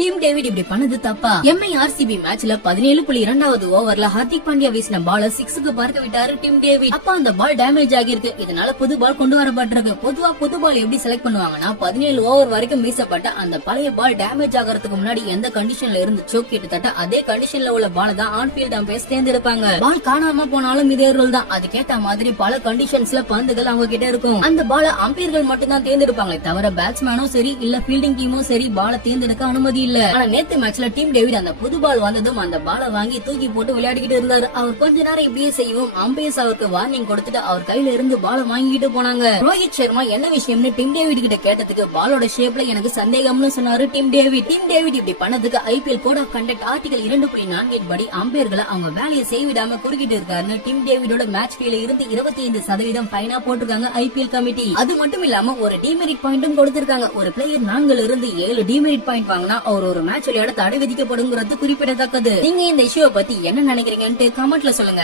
Team David இப்படி பண்ணது தப்பா? எம்ஐஆர்சிபி மேட்ச்ல 17.2வது ஓவர்ல ஹார்திக் பாண்டியா வீசின பால 6க்கு பார்க்க விட்டாரு டீம் டேவிட். அப்ப அந்த பால் டேமேஜ் ஆகிருக்கு. இதனால புது பால் கொண்டு வரப்பட்டிருக்கு. பொதுவா புது பால் எப்படி செலக்ட் பண்ணுவாங்கன்னா 17 ஓவர் வரைக்கும் வீசப்பட்ட அந்த பழைய பால் டேமேஜ் ஆகிறதுக்கு முன்னாடி எந்த கண்டிஷன்ல இருந்துச்சோ கிட்டத்தட்ட அதே கண்டிஷன்ல உள்ள பால தான் ஆன்ஃபீல்ட் அம்பையர்ஸ் தேர்ந்தெடுப்பாங்க. பால் காணாம போனாலும் இதே ரூல் தான். அதுக்கேத்த மாதிரி பல கண்டிஷன்ஸ்ல பந்துகள் அவங்க கிட்ட இருக்கும். அந்த பால அம்பையர்கள் மட்டும் தான் தேர்ந்தெடுப்பாங்களே தவிர பேட்ஸ்மேனும் சரி இல்ல ஃபீல்டிங் டீமும் சரி பால தேர்ந்தெடுக்க அனுமதி இல்ல. ஆனா நேத்து மேட்ச்ல டீம் டேவிட் அந்த புது பால் வந்ததும் அந்த பால வாங்கி தூக்கி போட்டு விளையாடிக்கிட்டு இருந்தாரு. அவர் கொஞ்ச நேரம் இப்படியே செய்யவும் அம்பையர்ஸ் அவருக்கு வார்னிங் கொடுத்துட்டு அவர் கையில இருந்து பால வாங்கிட்டு போனாங்க. ரோஹித் சர்மா என்ன விஷயம்னு டீம் டேவிட் கிட்ட கேட்டதுக்கு பாலோட ஷேப்ல எனக்கு சந்தேகம்னு சொன்னாரு டீம் டேவிட். டீம் டேவிட் இப்படி பண்ணதுக்கு IPL code of conduct article 2.48 படி அம்பையர்களை அவங்க வேலையை செய்விடாம குறுக்கிட்டு இருக்காருன்னு டீம் டேவிடோட மேட்ச் ஃபீல இருந்து 25% ஃபைனா போட்டிருக்காங்க ஐபிஎல் கமிட்டி. அது மட்டும் இல்லாம ஒரு டிமெரிட் பாயிண்டும் கொடுத்திருக்காங்க. ஒரு பிளேயர் 4 இருந்து 7 டிமெரிட் பாயிண்ட் வாங்கினா அவர் ஒரு மேட்ச் விளையாட தடை விதிக்கப்படுங்கிறது குறிப்பிடத்தக்கது. நீங்க இந்த இஷ்யூ பத்தி என்ன நினைக்கிறீங்கன்னு கமெண்ட்ல சொல்லுங்க.